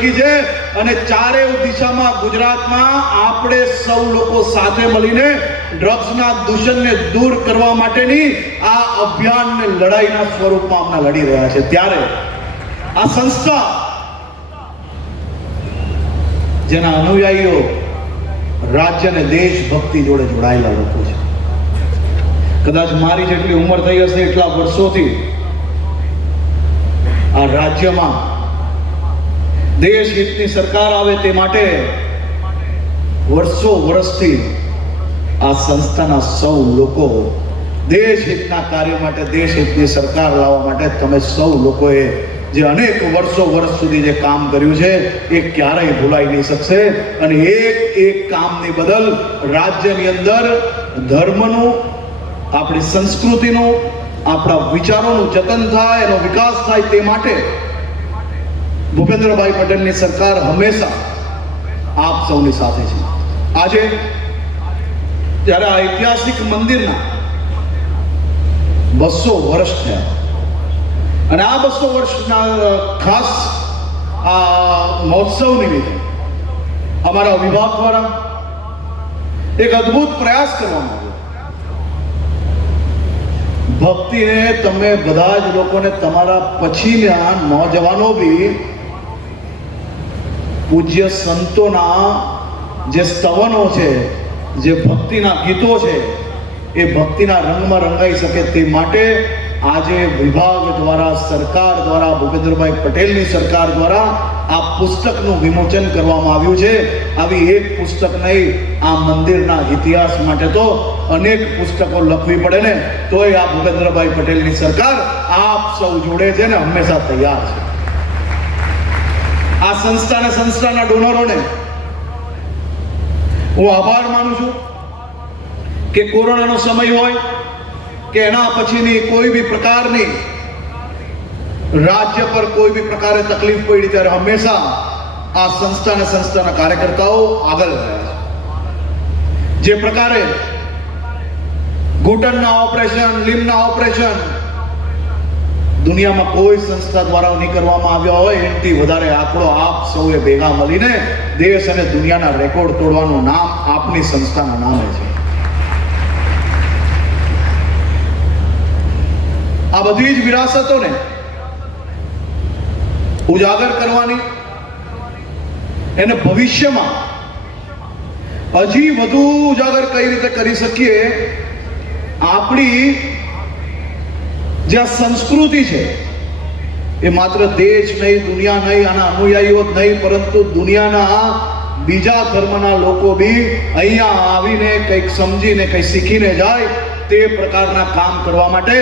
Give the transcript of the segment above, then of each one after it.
ફેંકી છે અને ચારેય દિશામાં ગુજરાતમાં આપણે સૌ લોકો સાથે મળીને ડ્રગ્સના દૂષણને દૂર કરવા માટેની આ અભિયાનને લડાઈના સ્વરૂપમાં આપણે લડી રહ્યા છે. ત્યારે આ સંસ્થા જેના અનુયાયીઓ રાજ્ય અને દેશભક્તિ જોડે જોડાયેલા લોકો છે. કદાચ મારી જેટલી ઉંમર થઈ હશે એટલા વર્ષોથી આ રાજ્યમાં દેશ હિતની સરકાર આવે તે માટે વર્ષો વર્ષથી આ સંસ્થાના સૌ લોકો દેશ હિતના કાર્ય માટે, દેશ હિતની સરકાર લાવવા માટે તમે સૌ લોકોએ જે અનેક વર્ષ સુધી જે કામ કર્યું છે એ ક્યારેય ભૂલાઈ નહીં શકશે. અને એક કામની બદલ રાજ્યની અંદર ધર્મનું, આપણી સંસ્કૃતિનું, આપણા વિચારોનું જતન થાય, એનો વિકાસ થાય તે માટે ભૂપેન્દ્રભાઈ પટેલની સરકાર હંમેશા આપ સૌની સાથે છે. આજે જ્યારે આ ઐતિહાસિક મંદિરના 200 વર્ષ થયા અને આ 200 વર્ષના ખાસ આ મહોત્સવ નિમિત્તે અમારા વિભાગ દ્વારા એક અદ્ભુત પ્રયાસ કરવામાં આવ્યો. ભક્તિને તમે બધા જ લોકોને, તમારા પછીના નોજવાનો બી પૂજ્ય સંતોના જે સ્તવનો છે, જે ભક્તિના ગીતો છે, એ ભક્તિના રંગમાં રંગાઈ શકે તે માટે આજે વિભાગ દ્વારા, સરકાર દ્વારા, ભૂપેન્દ્રભાઈ પટેલની સરકાર દ્વારા આ પુસ્તકનું વિમોચન કરવામાં આવ્યું છે. આવી એક પુસ્તક નહીં, આ મંદિરના ઇતિહાસ માટે તો અનેક પુસ્તકો લખવી પડે ને, તોય આ ભૂપેન્દ્રભાઈ પટેલની સરકાર આપ સૌ જોડે છે ને હંમેશા તૈયાર છે. આ સંસ્થાના ડોનરોને હું આભાર માનું છું કે કોરોનાનો સમય હોય કે એના પછીની કોઈ બી પ્રકારની રાજ્ય પર કોઈ બી પ્રકારે તકલીફ પડી ત્યારે હંમેશા આ સંસ્થાના કાર્યકર્તાઓ આગળ રહ્યા છે. જે પ્રકારે ઘૂંટણના ઓપરેશન, લીમના ઓપરેશન દુનિયામાં કોઈ સંસ્થા દ્વારા નહીં કરવામાં આવ્યા હોય એનાથી વધારે આંકડો આપ સૌએ ભેગા મળીને દેશ અને દુનિયાના રેકોર્ડ તોડવાનું નામ આપની સંસ્થાના નામે છે. આ બધી જ વિરાસતોને ઉજાગર કરવાની, એને ભવિષ્યમાં હજી વધુ ઉજાગર કઈ રીતે કરી શકીએ, આપણી જે આ સંસ્કૃતિ છે એ માત્ર દેશ નહીં, દુનિયા નહીં, આના અનુયાયીઓ જ નહીં, પરંતુ દુનિયાના બીજા ધર્મના લોકો બી અહીંયા આવીને કંઈક સમજીને કંઈક શીખીને જાય તે પ્રકારના કામ કરવા માટે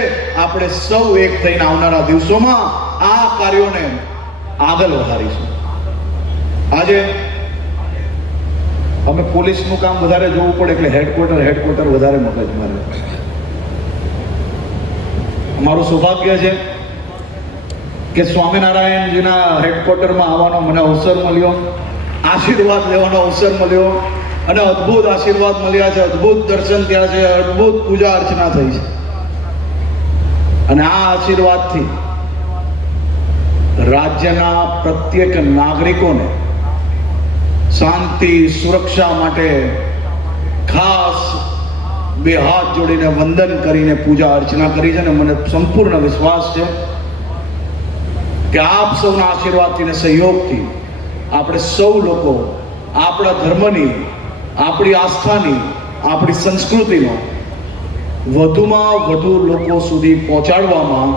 આપણે સૌ એક થઈને આવનારા દિવસોમાં આ કાર્યોને આગળ વધારીશું. આજે અમે પોલીસનું કામ વધારે જોવું પડે એટલે હેડક્વાર્ટર વધારે મગજ મારે. અમારું સૌભાગ્ય છે કે સ્વામિનારાયણજીના હેડક્વાર્ટરમાં આવવાનો મને અવસર મળ્યો, આશીર્વાદ લેવાનો અવસર મળ્યો અને અદ્ભુત આશીર્વાદ મળ્યા છે, અદ્ભુત દર્શન થયા છે, અદ્ભુત પૂજા અર્ચના થઈ છે. અને આ આશીર્વાદથી રાજ્યના પ્રત્યેક નાગરિકોને શાંતિ, સુરક્ષા માટે ખાસ બે હાથ જોડીને વંદન કરીને પૂજા અર્ચના કરી છે. અને મને સંપૂર્ણ વિશ્વાસ છે કે આપ સૌના આશીર્વાદથી અને સહયોગથી આપણે સૌ લોકો આપણા ધર્મની, આપણી આસ્થાની, આપણી સંસ્કૃતિનો વધુમાં વધુ લોકો સુધી પહોંચાડવામાં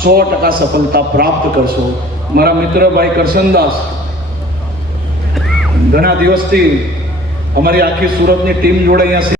100% સફળતા પ્રાપ્ત કરશો. મારા મિત્ર ભાઈ કરશનદાસ ઘણા દિવસથી અમારી આખી સુરતની ટીમ જોડે અહીંયા